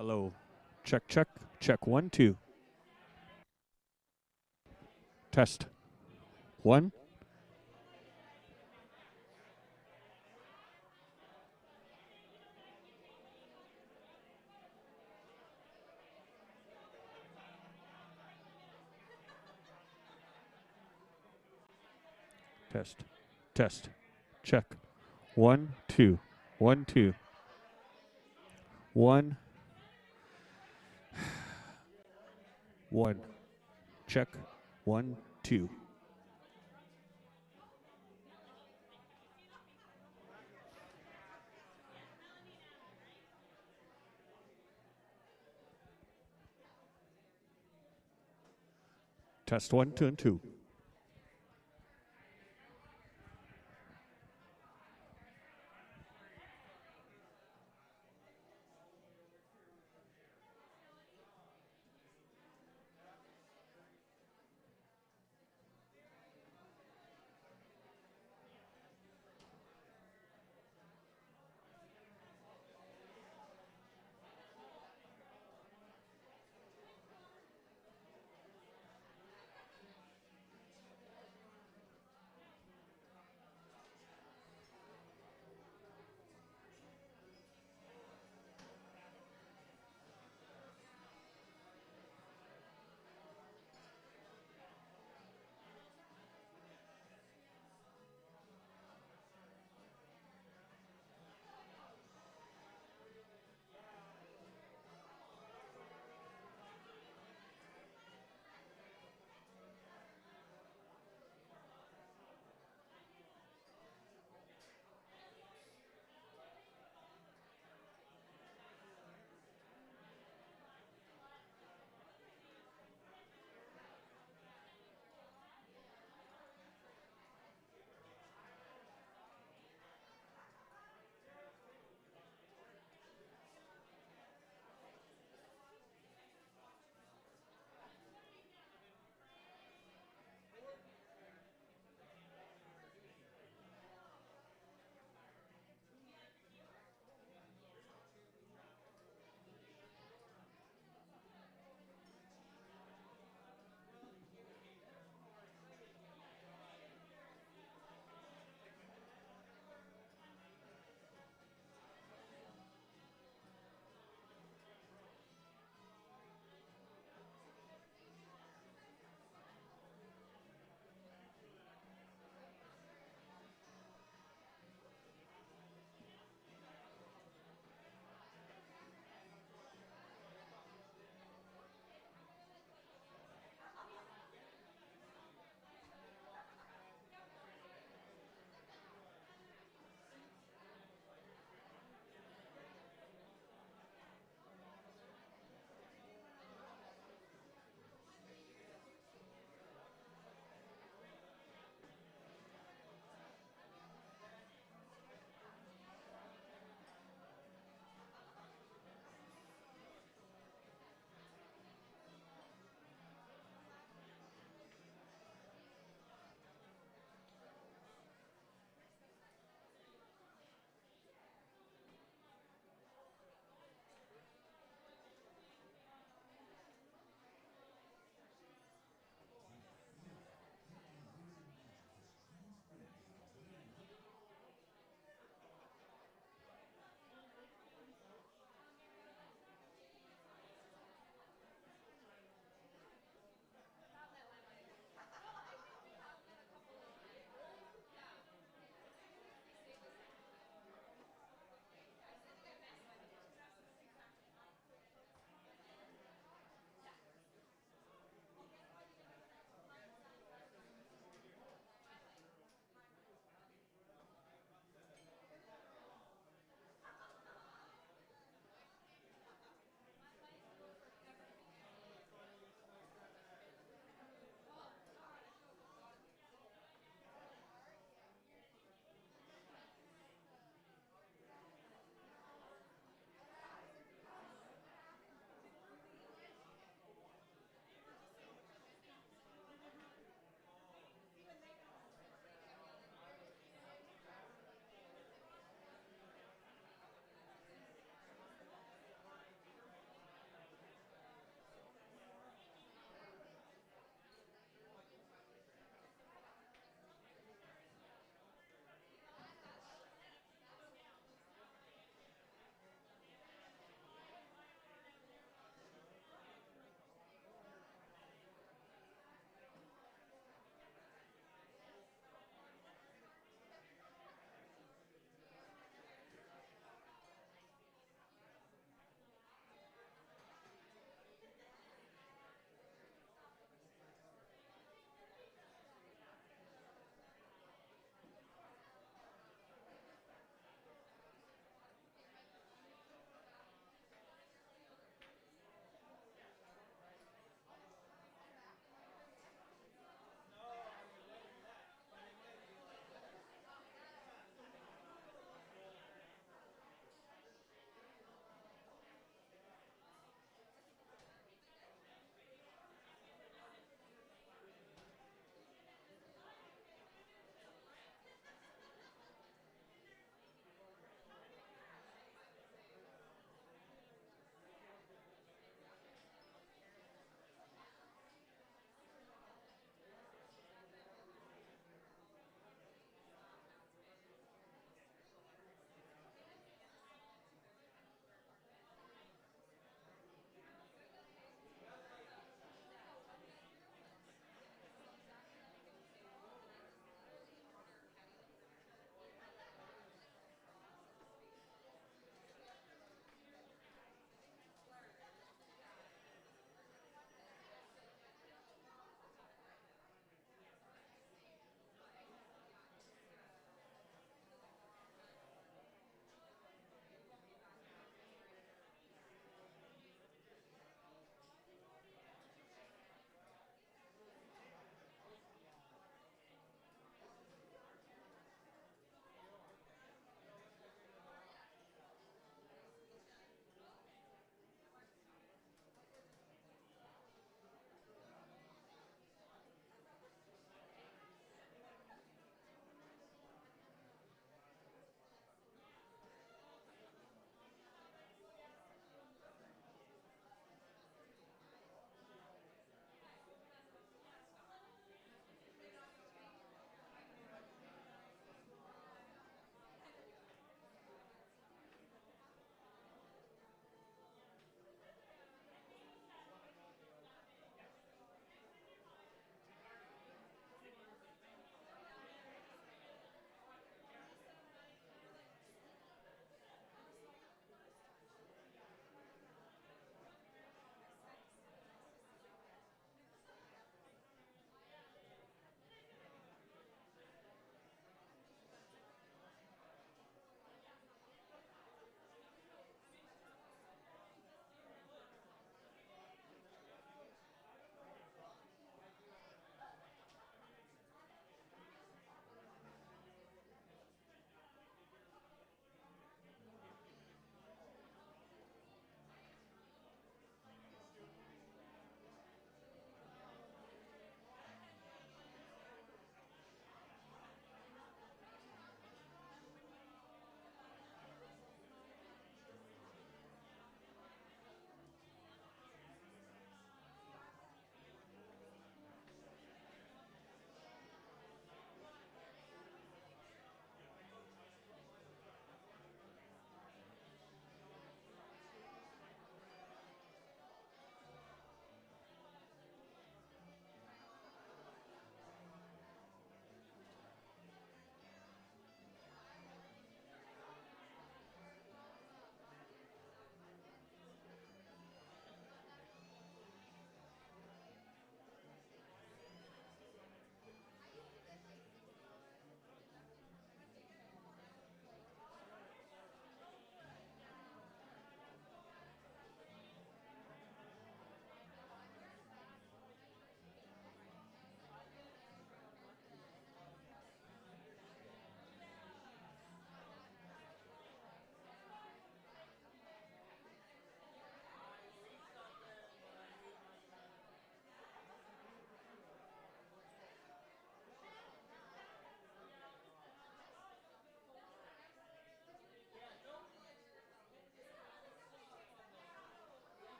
Hello. Check, check. Check 1, 2. Test. 1. Test. Test. Check. 1, 2. 1, 2. 1. 1. Check. 1, 2. Test 1, 2, and 2.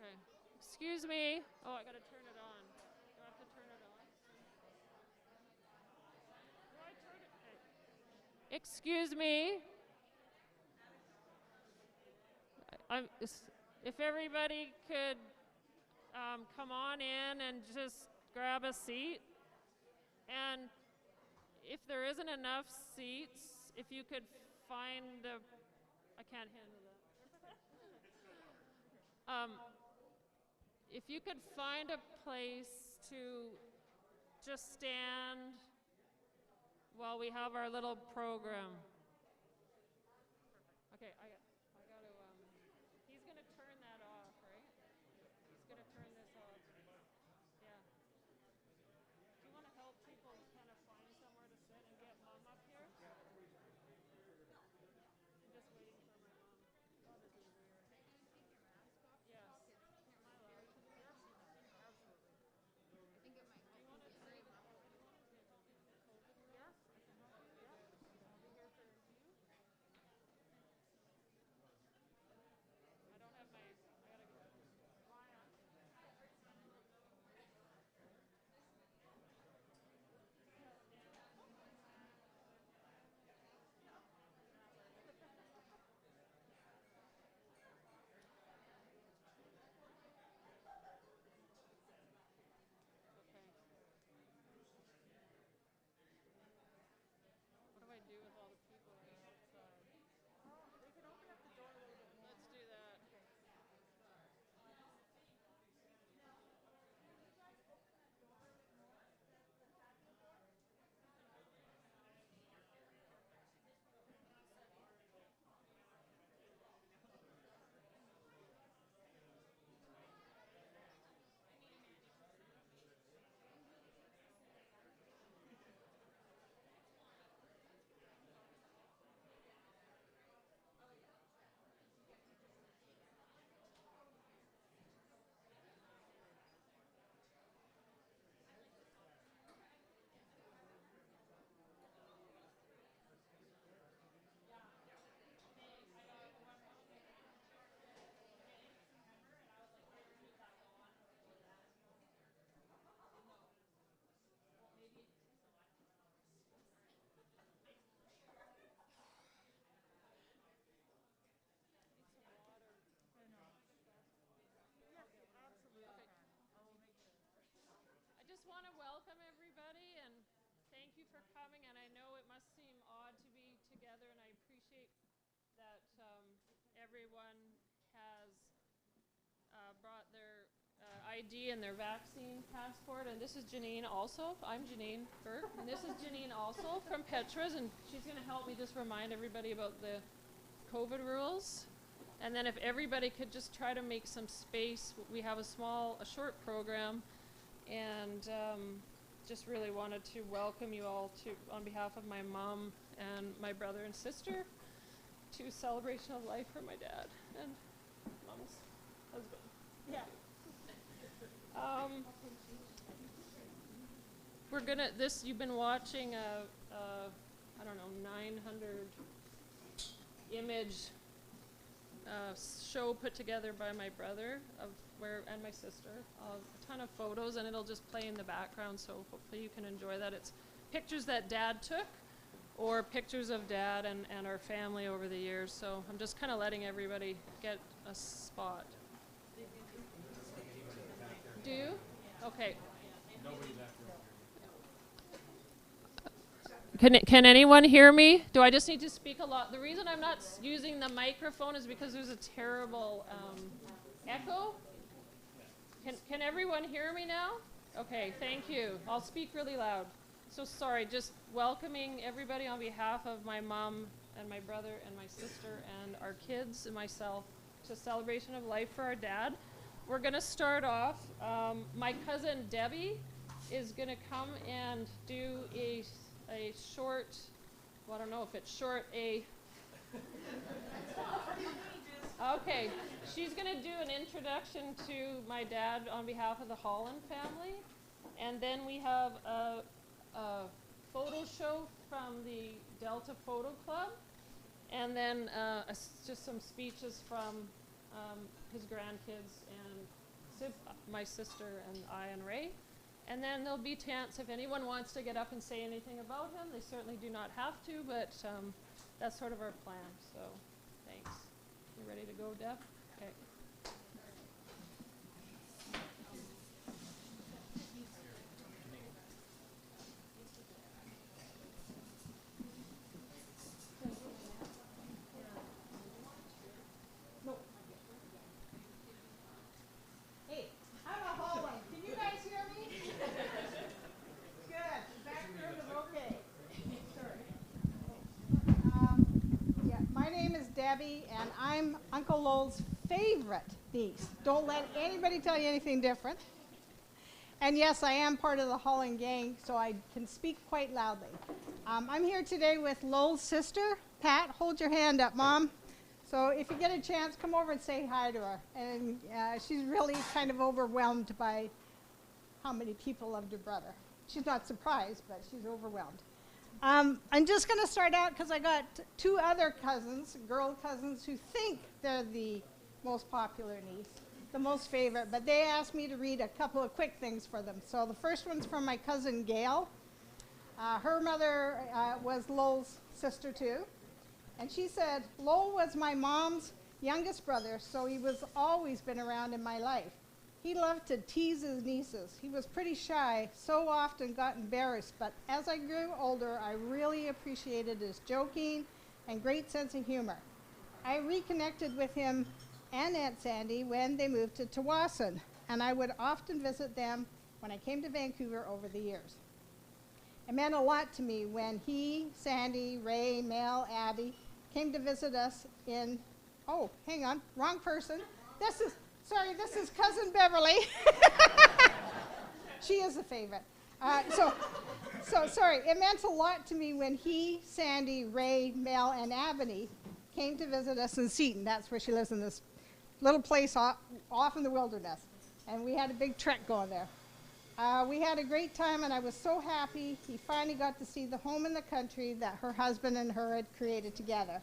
Okay. Excuse me. Oh, I gotta turn it on. Do I have to turn it on? Do I turn it? Excuse me. If everybody could come on in and just grab a seat, and if there isn't enough seats, if you could find a, I can't handle that. If you could find a place to just stand while we have our little program. Okay, I got to, he's going to turn that off, right? He's going to turn this off. Yeah. Do you want to help people kind of find somewhere to sit and get Mom up here? I'm just waiting for my mom. Oh, this is weird. Yes. Am I allowed to do this? Absolutely. Do you want to say the COVID one? Yes, I can help you. Yeah. I'll be here for you. I don't have my, I gotta go. Maya. Okay. What do I do with all the people that are outside? We can open up the door a little bit more. Let's do that. Okay. I just want to welcome everybody and thank you for coming. And I know it must seem odd to be together, and I appreciate that everyone has brought their ID and their vaccine passport. And this is Janine also. I'm Janine Burke. And this is Janine also from Petra's. And she's going to help me just remind everybody about the COVID rules. And then if everybody could just try to make some space. We have a short program. And just really wanted to welcome you all to, on behalf of my mom and my brother and sister, to Celebration of Life for my dad and mom's husband. Yeah. We're gonna, you've been watching I don't know, 900 image show put together by my brother and my sister, a ton of photos, and it'll just play in the background, so hopefully you can enjoy that. It's pictures that Dad took, or pictures of Dad and our family over the years, so I'm just kind of letting everybody get a spot. Do you? Okay. Can anyone hear me? Do I just need to speak a lot? The reason I'm not using the microphone is because there's a terrible echo. Can everyone hear me now? Okay, thank you. I'll speak really loud. So sorry, just welcoming everybody on behalf of my mom and my brother and my sister and our kids and myself to Celebration of Life for our dad. We're going to start off. My cousin Debbie is going to come and do a short, well, I don't know if it's short, okay, she's going to do an introduction to my dad on behalf of the Holland family, and then we have a photo show from the Delta Photo Club, and then just some speeches from his grandkids and my sister and I and Ray. And then there'll be tents if anyone wants to get up and say anything about him. They certainly do not have to, but that's sort of our plan. So thanks. You ready to go, Deb? Okay. Hey, I'm a hallway. Can you guys hear me? Good. Back room is okay. Sorry. Yeah, my name is Debbie, and I'm Uncle Lowell's favorite niece. Don't let anybody tell you anything different. And yes, I am part of the Holland gang, so I can speak quite loudly. I'm here today with Lowell's sister, Pat. Hold your hand up, Mom. So if you get a chance, come over and say hi to her. And she's really kind of overwhelmed by how many people loved her brother. She's not surprised, but she's overwhelmed. I'm just going to start out because I got two other cousins, girl cousins, who think they're the most popular niece, the most favorite, but they asked me to read a couple of quick things for them. So the first one's from my cousin Gail. Her mother was Lowell's sister too. And she said, Lowell was my mom's youngest brother, so he was always been around in my life. He loved to tease his nieces. He was pretty shy, so often got embarrassed, but as I grew older, I really appreciated his joking and great sense of humor. I reconnected with him and Aunt Sandy when they moved to Tawasin, and I would often visit them when I came to Vancouver over the years. It meant a lot to me when he, Sandy, Ray, Mel, Abby came to visit us in, oh, hang on, wrong person. This is Cousin Beverly. She is a favorite. So sorry, it meant a lot to me when he, Sandy, Ray, Mel, and Abby came to visit us in Seaton. That's where she lives, in this little place off in the wilderness. And we had a big trek going there. We had a great time, and I was so happy he finally got to see the home in the country that her husband and her had created together.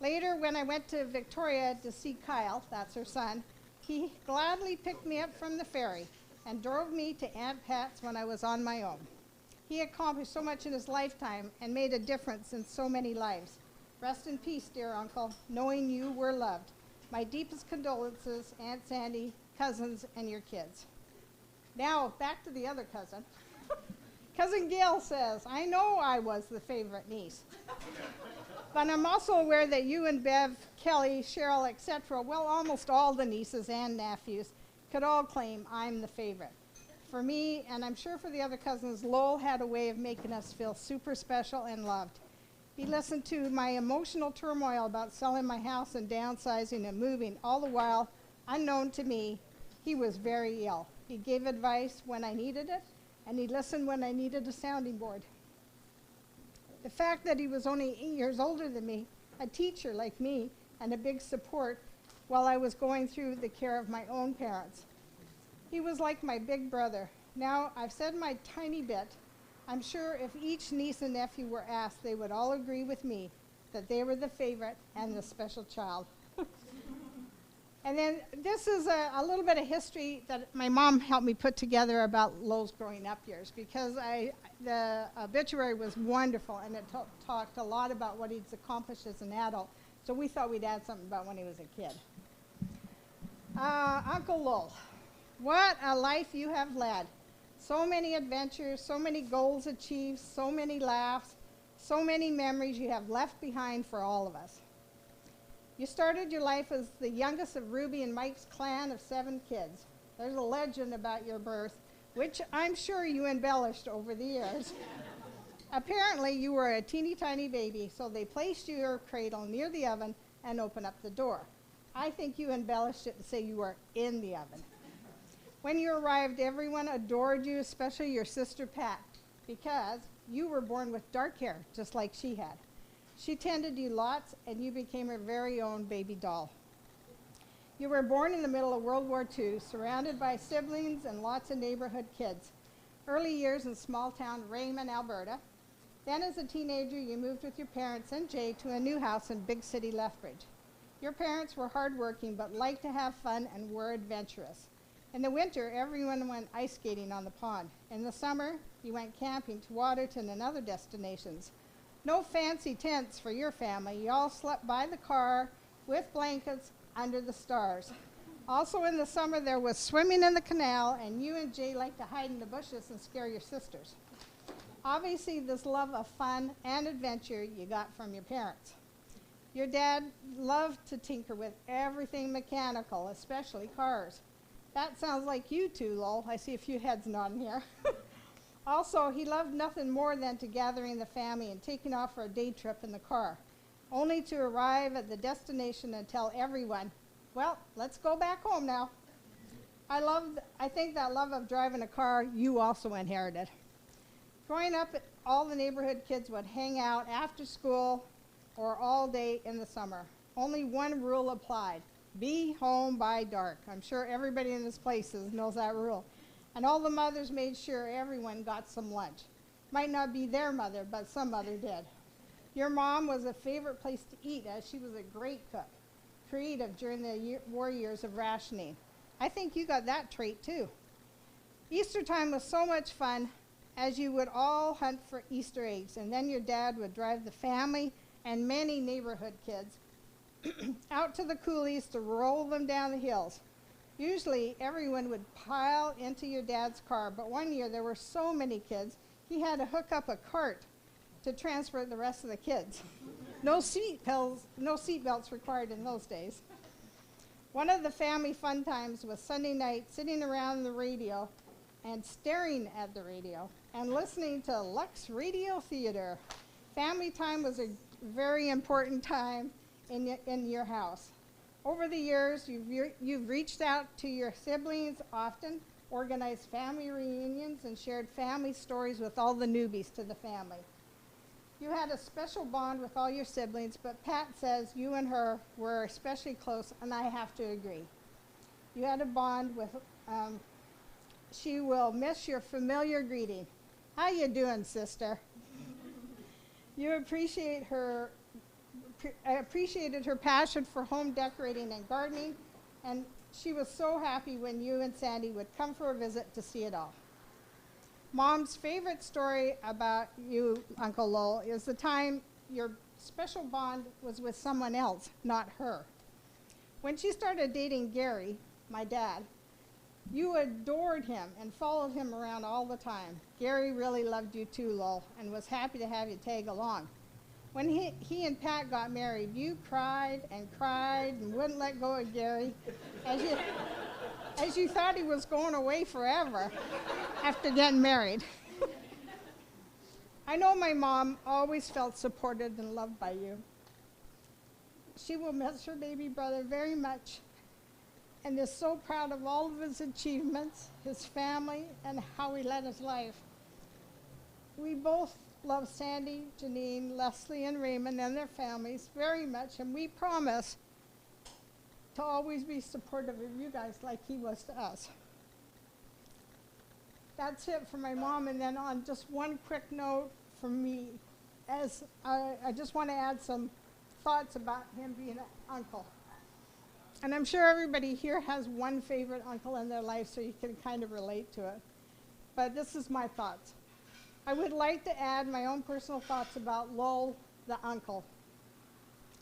Later, when I went to Victoria to see Kyle, that's her son, he gladly picked me up from the ferry and drove me to Aunt Pat's when I was on my own. He accomplished so much in his lifetime and made a difference in so many lives. Rest in peace, dear uncle, knowing you were loved. My deepest condolences, Aunt Sandy, cousins, and your kids. Now, back to the other cousin. Cousin Gail says, I know I was the favorite niece. But I'm also aware that you and Bev, Kelly, Cheryl, etc., well, almost all the nieces and nephews could all claim I'm the favorite. For me, and I'm sure for the other cousins, Lowell had a way of making us feel super special and loved. He listened to my emotional turmoil about selling my house and downsizing and moving, all the while, unknown to me, he was very ill. He gave advice when I needed it, and he listened when I needed a sounding board. The fact that he was only 8 years older than me, a teacher like me, and a big support while I was going through the care of my own parents. He was like my big brother. Now, I've said my tiny bit. I'm sure if each niece and nephew were asked, they would all agree with me that they were the favorite and the special child. And then this is a little bit of history that my mom helped me put together about Lowell's growing up years, because the obituary was wonderful, and it talked a lot about what he's accomplished as an adult. So we thought we'd add something about when he was a kid. Uncle Lowell, what a life you have led. So many adventures, so many goals achieved, so many laughs, so many memories you have left behind for all of us. You started your life as the youngest of Ruby and Mike's clan of 7 kids. There's a legend about your birth, which I'm sure you embellished over the years. Apparently, you were a teeny tiny baby, so they placed your cradle near the oven and opened up the door. I think you embellished it to say you were in the oven. When you arrived, everyone adored you, especially your sister Pat, because you were born with dark hair, just like she had. She tended you lots, and you became her very own baby doll. You were born in the middle of World War II, surrounded by siblings and lots of neighborhood kids. Early years in small town Raymond, Alberta. Then as a teenager, you moved with your parents and Jay to a new house in big city Lethbridge. Your parents were hardworking, but liked to have fun and were adventurous. In the winter, everyone went ice skating on the pond. In the summer, you went camping to Waterton and other destinations. No fancy tents for your family. You all slept by the car with blankets under the stars. Also in the summer, there was swimming in the canal, and you and Jay liked to hide in the bushes and scare your sisters. Obviously, this love of fun and adventure you got from your parents. Your dad loved to tinker with everything mechanical, especially cars. That sounds like you two, Lowell. I see a few heads nodding here. Also, he loved nothing more than to gathering the family and taking off for a day trip in the car, only to arrive at the destination and tell everyone, well, let's go back home now. I think that love of driving a car you also inherited. Growing up, all the neighborhood kids would hang out after school or all day in the summer. Only one rule applied: be home by dark. I'm sure everybody in this place knows that rule. And all the mothers made sure everyone got some lunch. Might not be their mother, but some mother did. Your mom was a favorite place to eat, as she was a great cook, creative during the war years of rationing. I think you got that trait too. Easter time was so much fun, as you would all hunt for Easter eggs, and then your dad would drive the family and many neighborhood kids out to the coulees to roll them down the hills. Usually everyone would pile into your dad's car, but one year there were so many kids, he had to hook up a cart to transfer the rest of the kids. No seat belts required in those days. One of the family fun times was Sunday night, sitting around the radio and staring at the radio and listening to Lux Radio Theater. Family time was a very important time in your house. Over the years, you've reached out to your siblings often, organized family reunions, and shared family stories with all the newbies to the family. You had a special bond with all your siblings, but Pat says you and her were especially close, and I have to agree. You had a bond with, she will miss your familiar greeting. How you doing, sister? You appreciated her passion for home decorating and gardening, and she was so happy when you and Sandy would come for a visit to see it all. Mom's favorite story about you, Uncle Lowell, is the time your special bond was with someone else, not her. When she started dating Gary, my dad, you adored him and followed him around all the time. Gary really loved you too, Lowell, and was happy to have you tag along. When he and Pat got married, you cried and wouldn't let go of Gary, as you thought he was going away forever after getting married. I know my mom always felt supported and loved by you. She will miss her baby brother very much and is so proud of all of his achievements, his family, and how he led his life. We both love Sandy, Janine, Leslie, and Raymond and their families very much, and we promise to always be supportive of you guys like he was to us. That's it for my mom, and then on just one quick note from me, as I just want to add some thoughts about him being an uncle. And I'm sure everybody here has one favorite uncle in their life, so you can kind of relate to it. But this is my thoughts. I would like to add my own personal thoughts about Lowell, the uncle.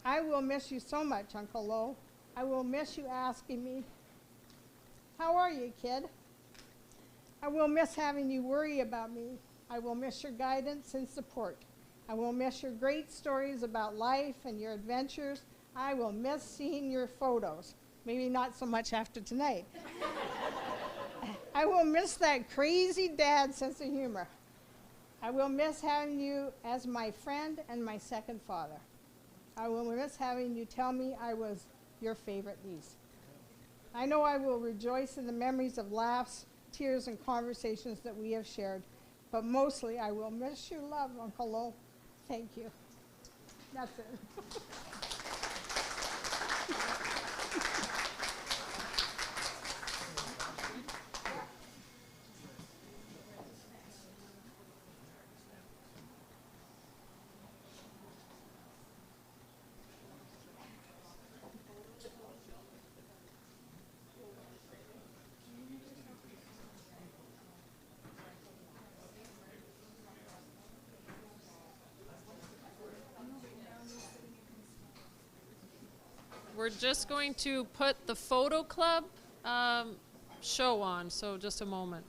I will miss you so much, Uncle Lowell. I will miss you asking me, how are you, kid? I will miss having you worry about me. I will miss your guidance and support. I will miss your great stories about life and your adventures. I will miss seeing your photos. Maybe not so much after tonight. I will miss that crazy dad sense of humor. I will miss having you as my friend and my second father. I will miss having you tell me I was your favorite niece. I know I will rejoice in the memories of laughs, tears, and conversations that we have shared, but mostly I will miss your love, Uncle Lowell. Thank you. That's it. we're just going to put the photo club show on, so just a moment.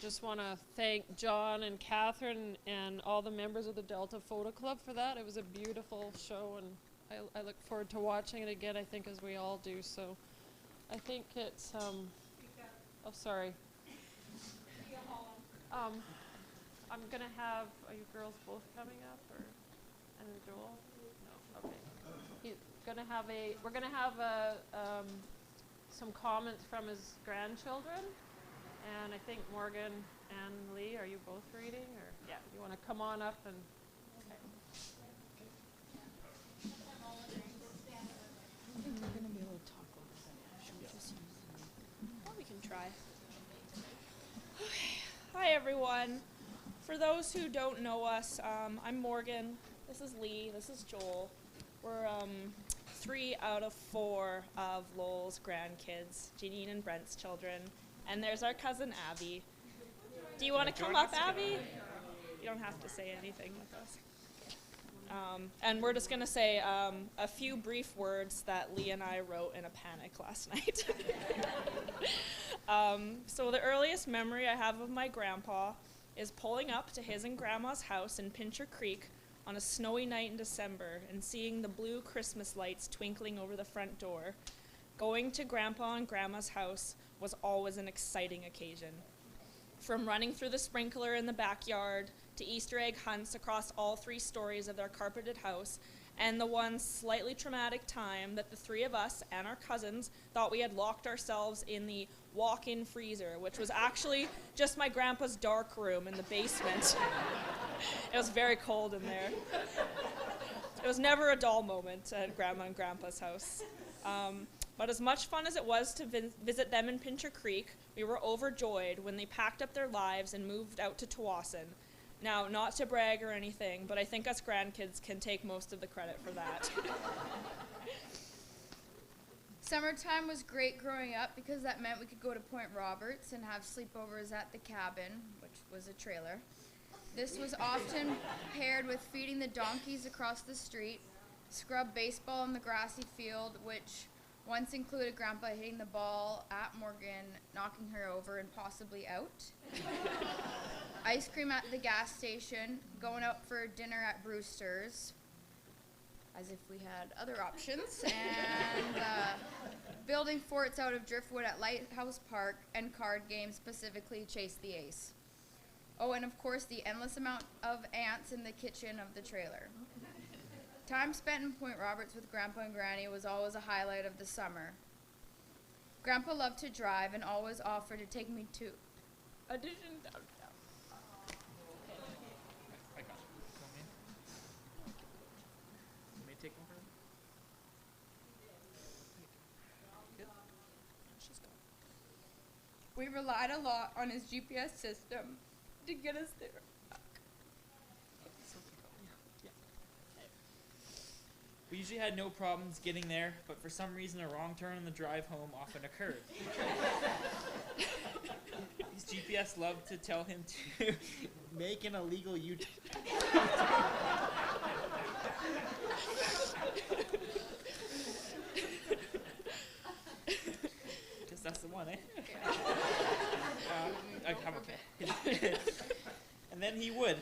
just want to thank John and Catherine and all the members of the Delta Photo Club for that. It was a beautiful show, and I look forward to watching it again, I think, as we all do. So I think it's, oh, sorry. I'm going to have, are you girls both coming up, or, and Joel? No, okay. He's going to have we're going to have some comments from his grandchildren. And I think Morgan and Lee, are you both reading? Or yeah, you want to come on up and okay. I think we're going to be able to talk over that. Should we just use Well, we can try. Hi, everyone. For those who don't know us, I'm Morgan. This is Lee. This is Joel. We're 3 out of 4 of Lowell's grandkids, Janine and Brent's children. And there's our cousin, Abby. Do you want to come up, Abby? You don't have to say anything with us. And we're just going to say a few brief words that Lee and I wrote in a panic last night. So the earliest memory I have of my grandpa is pulling up to his and Grandma's house in Pincher Creek on a snowy night in December and seeing the blue Christmas lights twinkling over the front door. Going to Grandpa and Grandma's house was always an exciting occasion. From running through the sprinkler in the backyard to Easter egg hunts across all 3 stories of their carpeted house, and the one slightly traumatic time that the 3 of us and our cousins thought we had locked ourselves in the walk-in freezer, which was actually just my grandpa's dark room in the basement. It was very cold in there. It was never a dull moment at Grandma and Grandpa's house. But as much fun as it was to visit them in Pincher Creek, we were overjoyed when they packed up their lives and moved out to Tawasin. Now, not to brag or anything, but I think us grandkids can take most of the credit for that. Summertime was great growing up because that meant we could go to Point Roberts and have sleepovers at the cabin, which was a trailer. This was often paired with feeding the donkeys across the street, scrub baseball in the grassy field, which once included Grandpa hitting the ball at Morgan, knocking her over and possibly out. Ice cream at the gas station, going out for dinner at Brewster's, as if we had other options, and building forts out of driftwood at Lighthouse Park, and card games, specifically Chase the Ace. Oh, and of course the endless amount of ants in the kitchen of the trailer. Time spent in Point Roberts with Grandpa and Granny was always a highlight of the summer. Grandpa loved to drive and always offered to take me to audition downtown. I got you. Want me to take one for him? Good. She's gone. We relied a lot on his GPS system to get us there. We usually had no problems getting there, but for some reason a wrong turn on the drive home often occurred. His GPS loved to tell him to make an illegal U-turn. Guess that's the one, eh? I'm okay. And then he would.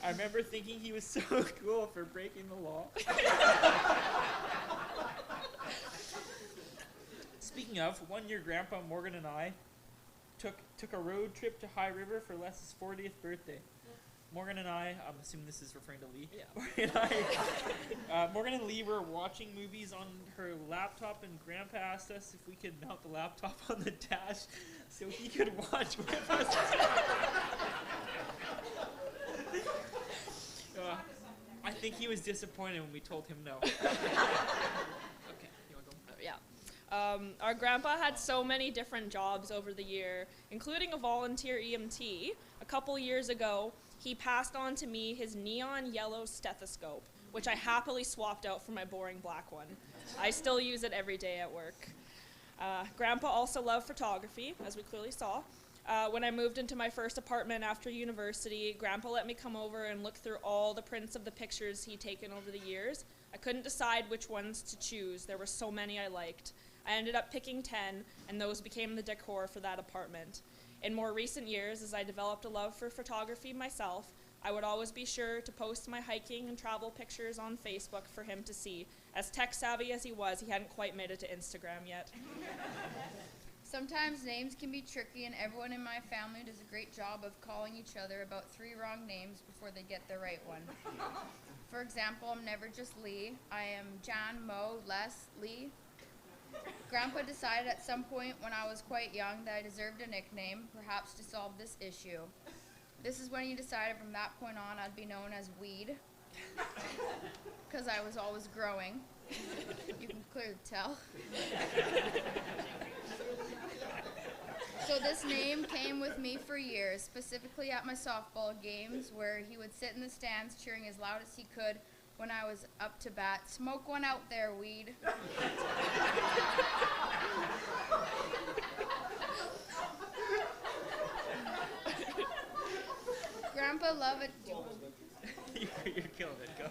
I remember thinking he was so cool for breaking the law. Speaking of, one year Grandpa, Morgan, and I took a road trip to High River for Les's 40th birthday. Morgan and I, I'm assuming this is referring to Lee. Yeah. Morgan and Lee were watching movies on her laptop, and Grandpa asked us if we could mount the laptop on the dash so he could watch with us. I think he was disappointed when we told him no. Okay, you want to go? Yeah. Our grandpa had so many different jobs over the year, including a volunteer EMT. A couple years ago, he passed on to me his neon yellow stethoscope, which I happily swapped out for my boring black one. I still use it every day at work. Grandpa also loved photography, as we clearly saw. When I moved into my first apartment after university, Grandpa let me come over and look through all the prints of the pictures he'd taken over the years. I couldn't decide which ones to choose. There were so many I liked. I ended up picking 10, and those became the decor for that apartment. In more recent years, as I developed a love for photography myself, I would always be sure to post my hiking and travel pictures on Facebook for him to see. As tech-savvy as he was, he hadn't quite made it to Instagram yet. Sometimes names can be tricky, and everyone in my family does a great job of calling each other about 3 wrong names before they get the right one. For example, I'm never just Lee. I am Jan, Mo, Les, Lee. Grandpa decided at some point when I was quite young that I deserved a nickname, perhaps to solve this issue. This is when he decided from that point on I'd be known as Weed, because I was always growing. You can clearly tell. So this name came with me for years, specifically at my softball games, where he would sit in the stands cheering as loud as he could when I was up to bat. Smoke one out there, Weed. Grandpa loved it. You're killing it. Go.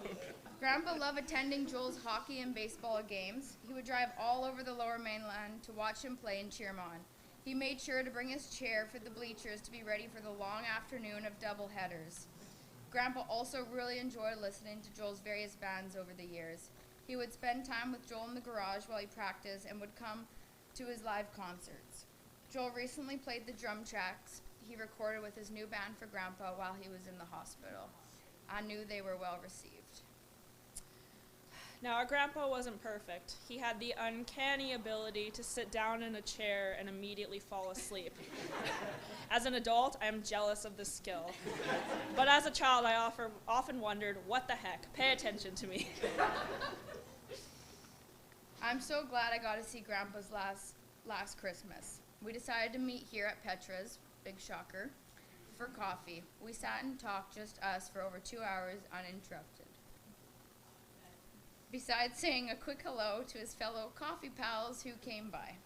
Grandpa loved attending Joel's hockey and baseball games. He would drive all over the Lower Mainland to watch him play and cheer him on. He made sure to bring his chair for the bleachers to be ready for the long afternoon of doubleheaders. Grandpa also really enjoyed listening to Joel's various bands over the years. He would spend time with Joel in the garage while he practiced and would come to his live concerts. Joel recently played the drum tracks he recorded with his new band for Grandpa while he was in the hospital. I knew they were well received. Now, our grandpa wasn't perfect. He had the uncanny ability to sit down in a chair and immediately fall asleep. As an adult, I am jealous of this skill. But as a child, I often wondered, what the heck? Pay attention to me. I'm so glad I got to see Grandpa's last Christmas. We decided to meet here at Petra's, big shocker, for coffee. We sat and talked, just us, for over 2 hours uninterrupted. Besides saying a quick hello to his fellow coffee pals who came by.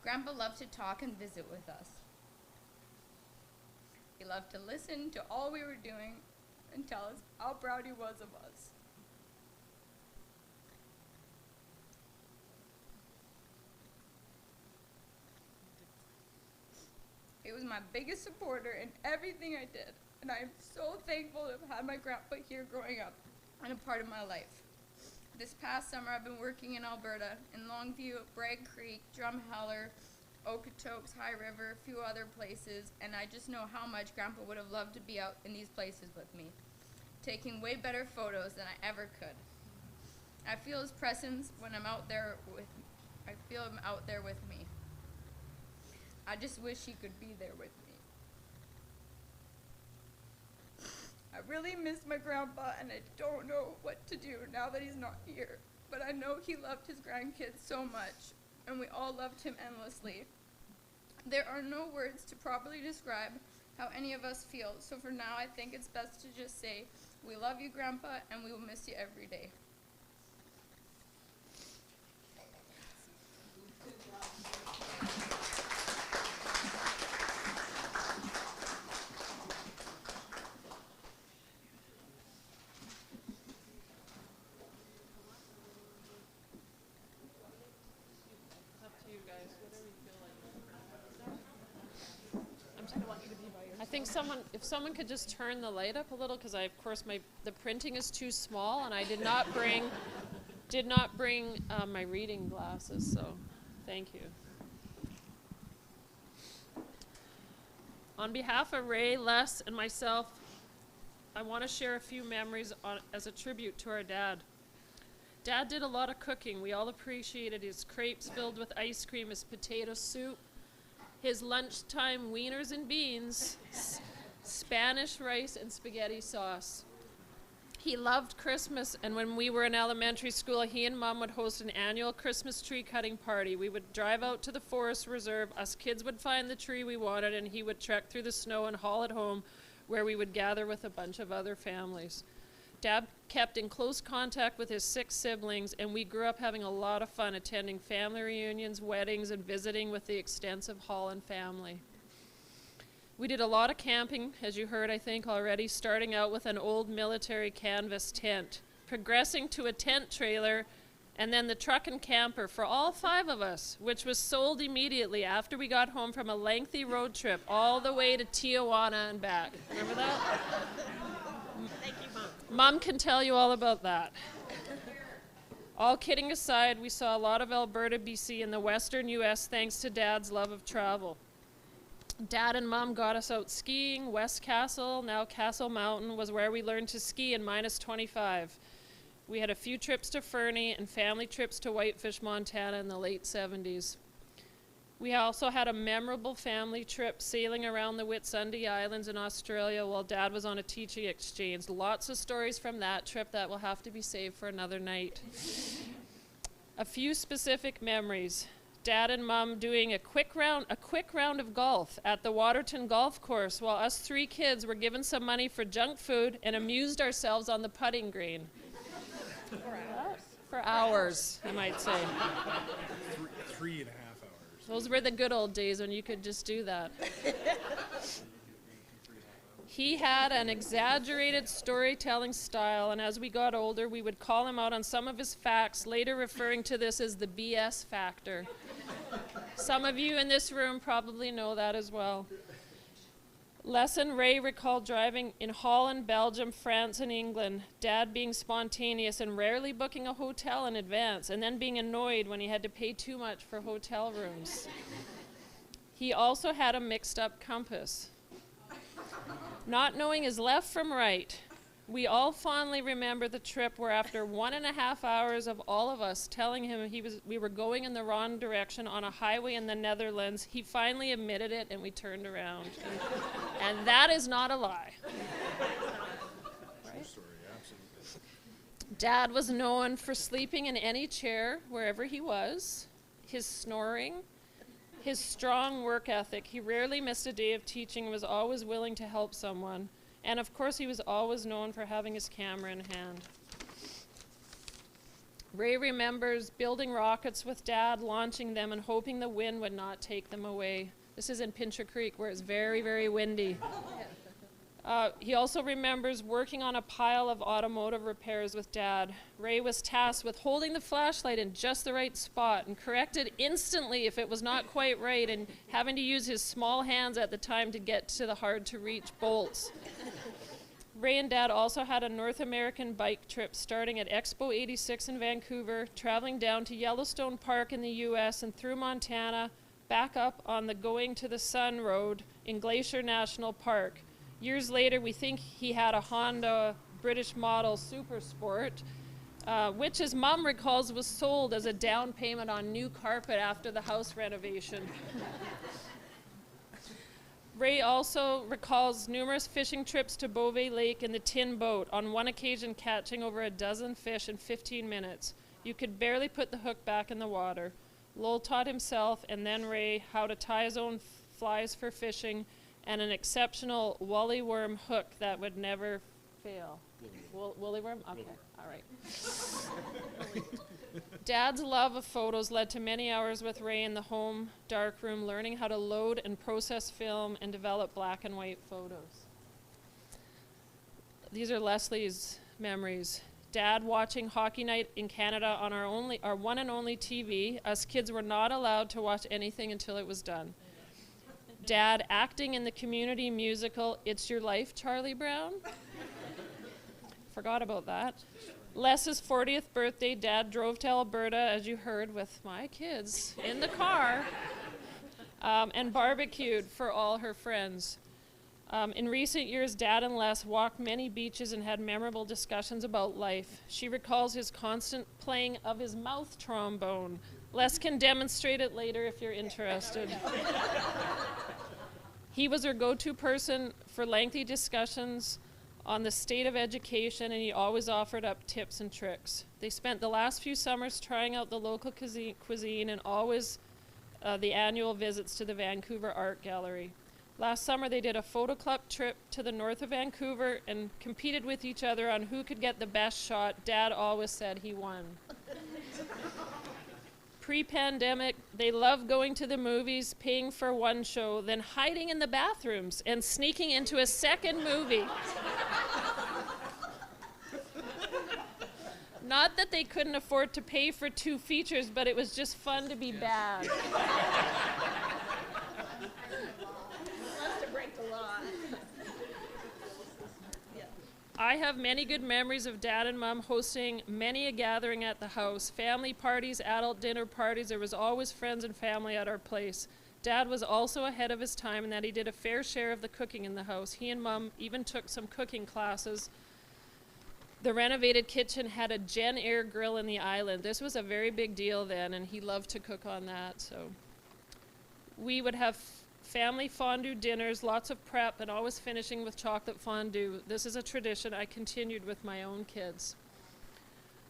Grandpa loved to talk and visit with us. He loved to listen to all we were doing and tell us how proud he was of us. He was my biggest supporter in everything I did, and I am so thankful to have had my grandpa here growing up and a part of my life. This past summer, I've been working in Alberta, in Longview, Bragg Creek, Drumheller, Okotoks, High River, a few other places, and I just know how much Grandpa would have loved to be out in these places with me, taking way better photos than I ever could. I feel his presence when I'm out there I feel him out there with me. I just wish he could be there with me. I really miss my grandpa, and I don't know what to do now that he's not here. But I know he loved his grandkids so much, and we all loved him endlessly. There are no words to properly describe how any of us feel, so for now I think it's best to just say, we love you, Grandpa, and we will miss you every day. I think if someone could just turn the light up a little, because of course the printing is too small, and I did not bring my reading glasses, so thank you. On behalf of Ray, Les, and myself, I want to share a few memories as a tribute to our dad. Dad did a lot of cooking. We all appreciated his crepes filled with ice cream, his potato soup, his lunchtime wieners and beans, Spanish rice, and spaghetti sauce. He loved Christmas, and when we were in elementary school, he and Mom would host an annual Christmas tree cutting party. We would drive out to the forest reserve. Us kids would find the tree we wanted, and he would trek through the snow and haul it home, where we would gather with a bunch of other families. Dad kept in close contact with his 6 siblings, and we grew up having a lot of fun attending family reunions, weddings, and visiting with the extensive Holland family. We did a lot of camping, as you heard, I think, already, starting out with an old military canvas tent, progressing to a tent trailer, and then the truck and camper for all 5 of us, which was sold immediately after we got home from a lengthy road trip all the way to Tijuana and back. Remember that? Thank you, Mom. Mom can tell you all about that. All kidding aside, we saw a lot of Alberta, BC, and the western U.S. thanks to Dad's love of travel. Dad and Mom got us out skiing. West Castle, now Castle Mountain, was where we learned to ski in -25. We had a few trips to Fernie and family trips to Whitefish, Montana in the late 70s. We also had a memorable family trip sailing around the Whitsunday Islands in Australia while Dad was on a teaching exchange. Lots of stories from that trip that will have to be saved for another night. A few specific memories. Dad and Mom doing a quick round of golf at the Waterton Golf Course while us 3 kids were given some money for junk food and amused ourselves on the putting green. For hours, I might say. 3.5 hours. Those were the good old days when you could just do that. He had an exaggerated storytelling style, and as we got older, we would call him out on some of his facts, later referring to this as the BS factor. Some of you in this room probably know that as well. Les and Ray recalled driving in Holland, Belgium, France, and England, Dad being spontaneous and rarely booking a hotel in advance, and then being annoyed when he had to pay too much for hotel rooms. He also had a mixed-up compass. Not knowing his left from right, we all fondly remember the trip where after 1.5 hours of all of us telling him we were going in the wrong direction on a highway in the Netherlands, he finally admitted it and we turned around. And that is not a lie. Right? Story, absolutely. Dad was known for sleeping in any chair wherever he was, his snoring, his strong work ethic. He rarely missed a day of teaching and was always willing to help someone. And of course, he was always known for having his camera in hand. Ray remembers building rockets with Dad, launching them, and hoping the wind would not take them away. This is in Pincher Creek, where it's very, very windy. He also remembers working on a pile of automotive repairs with Dad. Ray was tasked with holding the flashlight in just the right spot and corrected instantly if it was not quite right, and having to use his small hands at the time to get to the hard-to-reach bolts. Ray and Dad also had a North American bike trip starting at Expo 86 in Vancouver, traveling down to Yellowstone Park in the US and through Montana, back up on the Going to the Sun Road in Glacier National Park. Years later, we think he had a Honda British model Super Sport, which his mom recalls was sold as a down payment on new carpet after the house renovation. Ray also recalls numerous fishing trips to Beauvais Lake in the tin boat, on one occasion catching over a dozen fish in 15 minutes. You could barely put the hook back in the water. Lowell taught himself and then Ray how to tie his own flies for fishing, and an exceptional woolly worm hook that would never fail. Woolly worm? Okay, all right. Dad's love of photos led to many hours with Ray in the home darkroom, learning how to load and process film and develop black and white photos. These are Leslie's memories. Dad watching Hockey Night in Canada on our one and only TV. Us kids were not allowed to watch anything until it was done. Dad acting in the community musical It's Your Life, Charlie Brown. Forgot about that. Les's 40th birthday, Dad drove to Alberta, as you heard, with my kids in the car, and barbecued for all her friends. In recent years, Dad and Les walked many beaches and had memorable discussions about life. She recalls his constant playing of his mouth trombone. Les can demonstrate it later if you're interested. He was her go-to person for lengthy discussions on the state of education, and he always offered up tips and tricks. They spent the last few summers trying out the local cuisine and always the annual visits to the Vancouver Art Gallery. Last summer, they did a photo club trip to the north of Vancouver and competed with each other on who could get the best shot. Dad always said he won. Pre-pandemic, they loved going to the movies, paying for one show, then hiding in the bathrooms and sneaking into a second movie. Not that they couldn't afford to pay for 2 features, but it was just fun to be bad. Must have break the law. I have many good memories of Dad and Mom hosting many a gathering at the house. Family parties, adult dinner parties. There was always friends and family at our place. Dad was also ahead of his time in that he did a fair share of the cooking in the house. He and Mom even took some cooking classes. The renovated kitchen had a Gen Air grill in the island. This was a very big deal then, and he loved to cook on that. So we would have family fondue dinners, lots of prep, and always finishing with chocolate fondue. This is a tradition I continued with my own kids.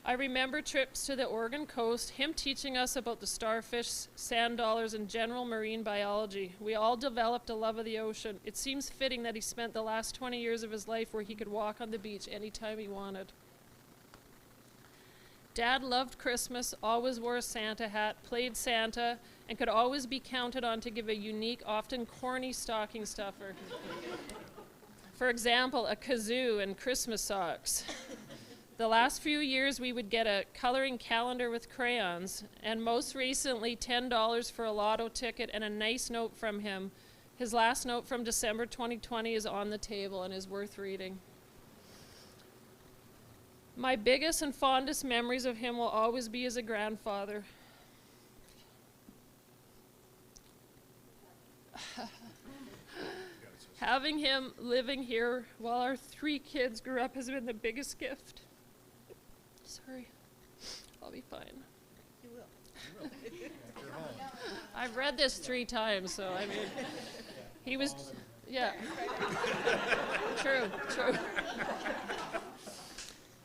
I remember trips to the Oregon coast, him teaching us about the starfish, sand dollars, and general marine biology. We all developed a love of the ocean. It seems fitting that he spent the last 20 years of his life where he could walk on the beach anytime he wanted. Dad loved Christmas, always wore a Santa hat, played Santa, and could always be counted on to give a unique, often corny stocking stuffer. For example, a kazoo and Christmas socks. The last few years we would get a coloring calendar with crayons, and most recently $10 for a lotto ticket and a nice note from him. His last note from December 2020 is on the table and is worth reading. My biggest and fondest memories of him will always be as a grandfather. Having him living here while our 3 kids grew up has been the biggest gift. Sorry, I'll be fine. You will. I've read this 3 times, so I mean, he was, yeah. True.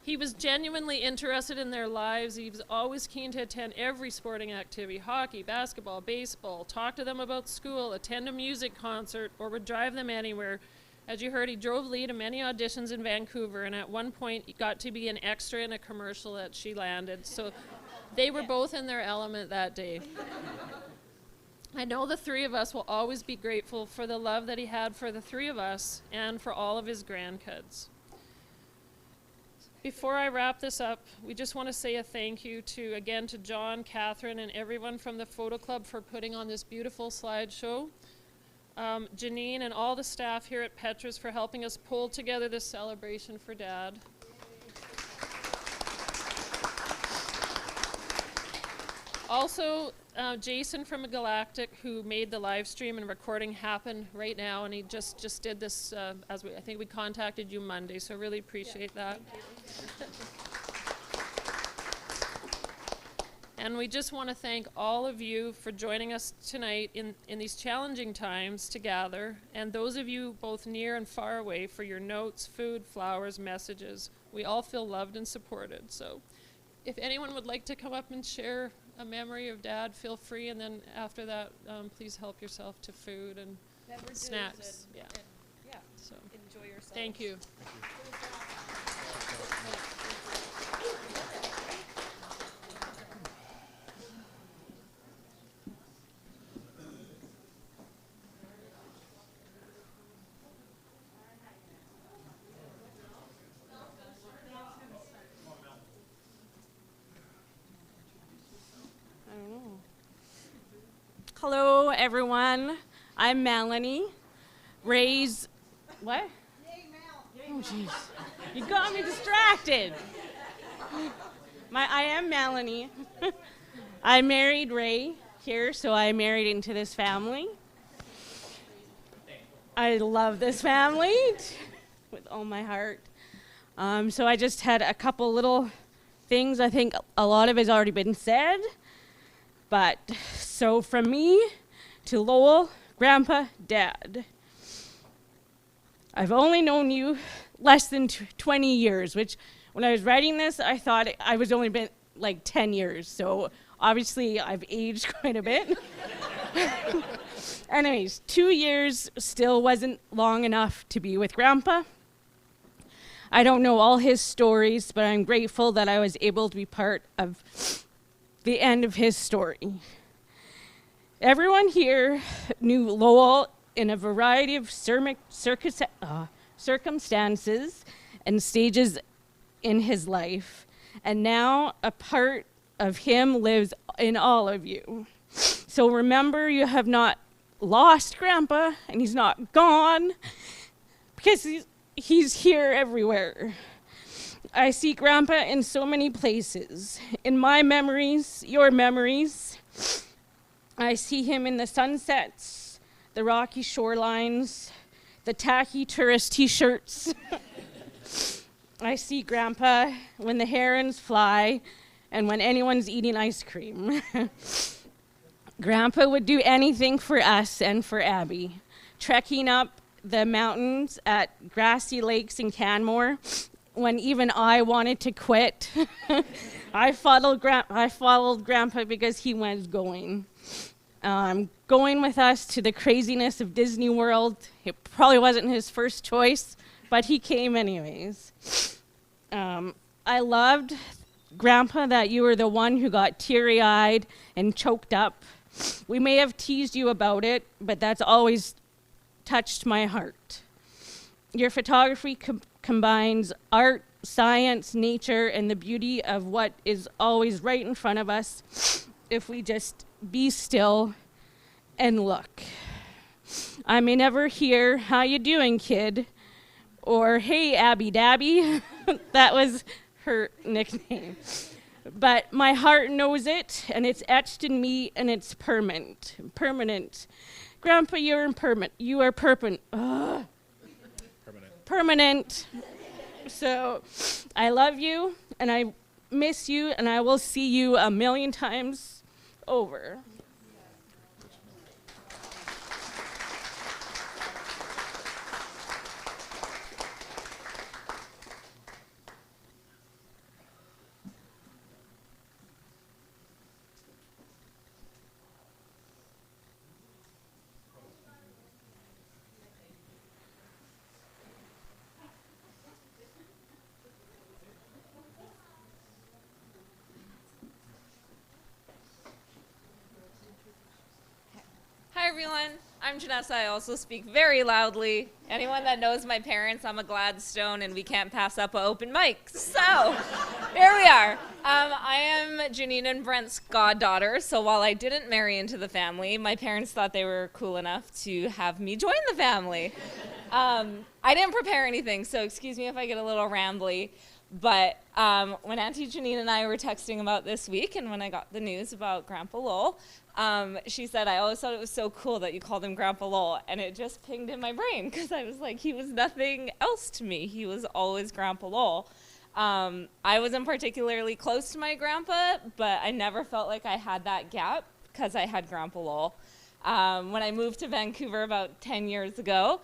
He was genuinely interested in their lives. He was always keen to attend every sporting activity, hockey, basketball, baseball, talk to them about school, attend a music concert, or would drive them anywhere. As you heard, he drove Lee to many auditions in Vancouver, and at one point he got to be an extra in a commercial that she landed. So they were both in their element that day. I know the 3 of us will always be grateful for the love that he had for the 3 of us and for all of his grandkids. Before I wrap this up, we just want to say a thank you to John, Catherine, and everyone from the Photo Club for putting on this beautiful slideshow. Janine and all the staff here at Petra's for helping us pull together this celebration for Dad. Also, Jason from Galactic, who made the live stream and recording happen right now, and he just did this I think we contacted you Monday, so really appreciate that. And we just want to thank all of you for joining us tonight in these challenging times to gather, and those of you both near and far away for your notes, food, flowers, messages. We all feel loved and supported. So if anyone would like to come up and share a memory of Dad, feel free, and then after that, please help yourself to food and snacks. And So enjoy yourself. thank you. Hello, everyone. I'm Melanie. Ray's, what? Oh, jeez. You got me distracted. I am Melanie. I married Ray here, so I married into this family. I love this family with all my heart. So I just had a couple little things. I think a lot of it has already been said. But so from me to Lowell, Grandpa, Dad, I've only known you less than 20 years, which when I was writing this, I thought I was only been like 10 years. So obviously I've aged quite a bit. Anyways, 2 years still wasn't long enough to be with Grandpa. I don't know all his stories, but I'm grateful that I was able to be part of the end of his story. Everyone here knew Lowell in a variety of circumstances and stages in his life, And now a part of him lives in all of you. So remember, you have not lost Grandpa, and he's not gone, because he's here everywhere. I see Grandpa in so many places. In my memories, your memories. I see him in the sunsets, the rocky shorelines, the tacky tourist t-shirts. I see Grandpa when the herons fly and when anyone's eating ice cream. Grandpa would do anything for us and for Abby. Trekking up the mountains at grassy lakes in Canmore when even I wanted to quit. I followed Grandpa because he was going. Going with us to the craziness of Disney World. It probably wasn't his first choice, but he came anyways. I loved, Grandpa, that you were the one who got teary-eyed and choked up. We may have teased you about it, but that's always touched my heart. Your photography combines art, science, nature, and the beauty of what is always right in front of us if we just be still and look. I may never hear, "How you doing, kid?" or "Hey, Abby Dabby." That was her nickname. But my heart knows it, and it's etched in me, and it's permanent. Grandpa, you are permanent. Permanent. So I love you, and I miss you, and I will see you 1,000,000 times over. Hi everyone, I'm Janessa. I also speak very loudly. Anyone that knows my parents, I'm a Gladstone and we can't pass up an open mic. So, here we are. I am Janine and Brent's goddaughter, so while I didn't marry into the family, my parents thought they were cool enough to have me join the family. I didn't prepare anything, so excuse me if I get a little rambly. But when Auntie Janine and I were texting about this week, and when I got the news about Grandpa Lowell, she said, "I always thought it was so cool that you called him Grandpa Lowell." And it just pinged in my brain, because I was like, he was nothing else to me. He was always Grandpa Lowell. I wasn't particularly close to my grandpa, but I never felt like I had that gap, because I had Grandpa Lowell. When I moved to Vancouver about 10 years ago,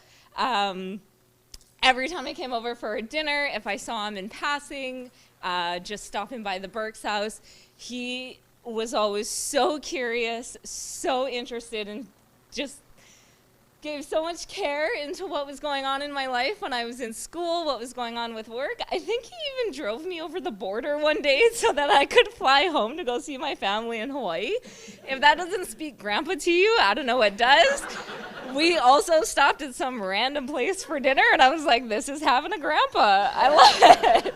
every time I came over for a dinner, if I saw him in passing, just stopping by the Burke's house, he was always so curious, so interested, and just gave so much care into what was going on in my life when I was in school, what was going on with work. I think he even drove me over the border one day so that I could fly home to go see my family in Hawaii. If that doesn't speak grandpa to you, I don't know what does. We also stopped at some random place for dinner, and I was like, this is having a grandpa. I love it.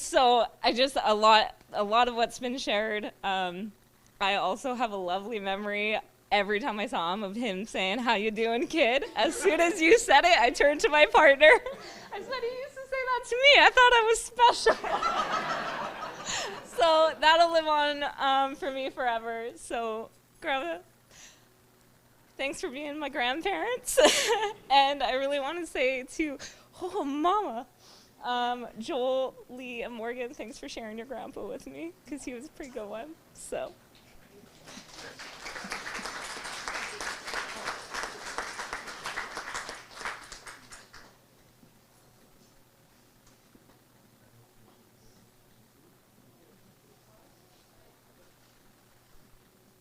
So I just, a lot of what's been shared. I also have a lovely memory every time I saw him of him saying, "How you doing, kid?" As soon as you said it, I turned to my partner. I said, he used to say that to me. I thought I was special. So that'll live on for me forever. So, Grandma, thanks for being my grandparents. And I really want to say to, Mama, Joel, Lee, and Morgan, thanks for sharing your grandpa with me, because he was a pretty good one. So.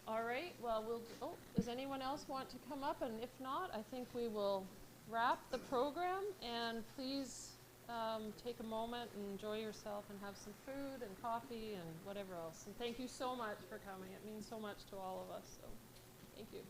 All right, well, does anyone else want to come up? And if not, I think we will wrap the program. And please take a moment and enjoy yourself and have some food and coffee and whatever else. And thank you so much for coming. It means so much to all of us. So thank you.